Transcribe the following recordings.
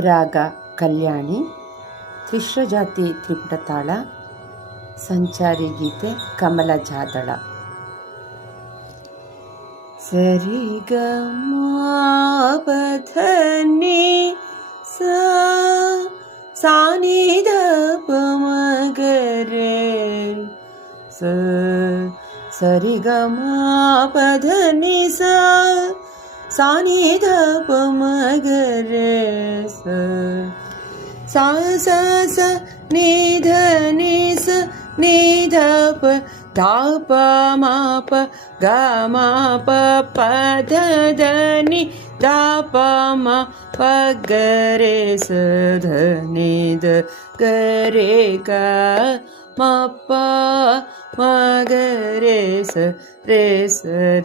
ರಾಗ ಕಲ್ಯಾಣಿ, ತ್ರಿಶ್ರಜಾತಿ ತ್ರಿಪುಟತಾಳ, ಸಂಚಾರಿ ಗೀತೆ ಕಮಲ ಜಾದಳ. ಸರಿ ಗ ಪಧನಿ ಸಾನಿ ಧ ಪ ಮ ಗ ರೇ ಸರಿ ಗ ಪಧನಿ ಸಾನಿ ಧ ಪ ಮ ಗ ರೇ ಸ ಸ ನಿ ಧ ನಿ ಸ ನಿ ಧ ಪ ಧ ಪ ಮ ಪ ಗ ಮ ಪ ಪ ಧ ಧ ನಿ ಧ ಪ ಮ ಪ ಗ ರೇ ಸ ಧ ನಿ ಧ ಗ ರೇ ಗ ಮ ಪ ಮ ಗ ರೇ ಸ ರೇ ಸ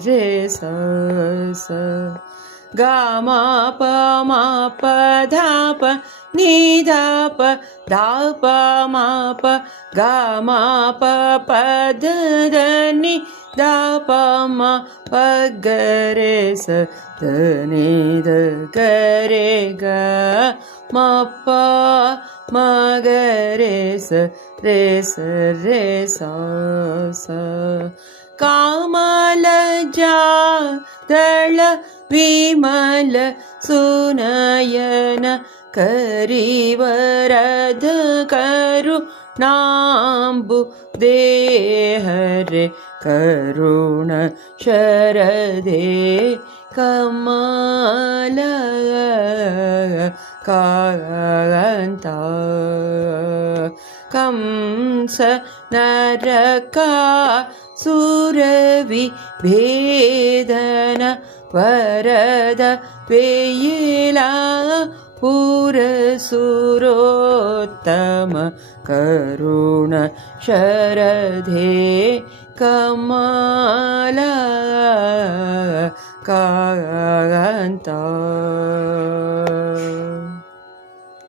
ರೇ ಸ ಸ ಗ ಮ ಪ ಮ ಪ ಧ ಪ ನಿ ಧ ಪ ಧ ಪ ಮ ಪ ಗ ಮ ಪ ಪ ಧ ಧ ನಿ ಧ ಪ ಮ ಪ ಗ ರೇ ಸ ಧ ನಿ ಧ ಗ ರೇ ಗ ಮ ಪ ಮ ಗ ರೇ ಸ ರೇ ಸ ರೇ ಸ ಸ ಕಾಮಲ ಜಾದಳ ವಿಮಲ ಸುನಯನ ಕರಿವರದ ಕರುಣಾಂಬು ದೇಹರೆ ಕರುಣ ಶರದೆ ಕಮಲ ಕಾಂತ ಕಂಸ ನರಕ ಸುರವಿ ಭೇದನ ವರದ ವೇಯಿಲ ಪುರಸುರೋತ್ತಮ ಕರುಣ ಶರಧೆ ಕಮಲ ಕಾಂತ.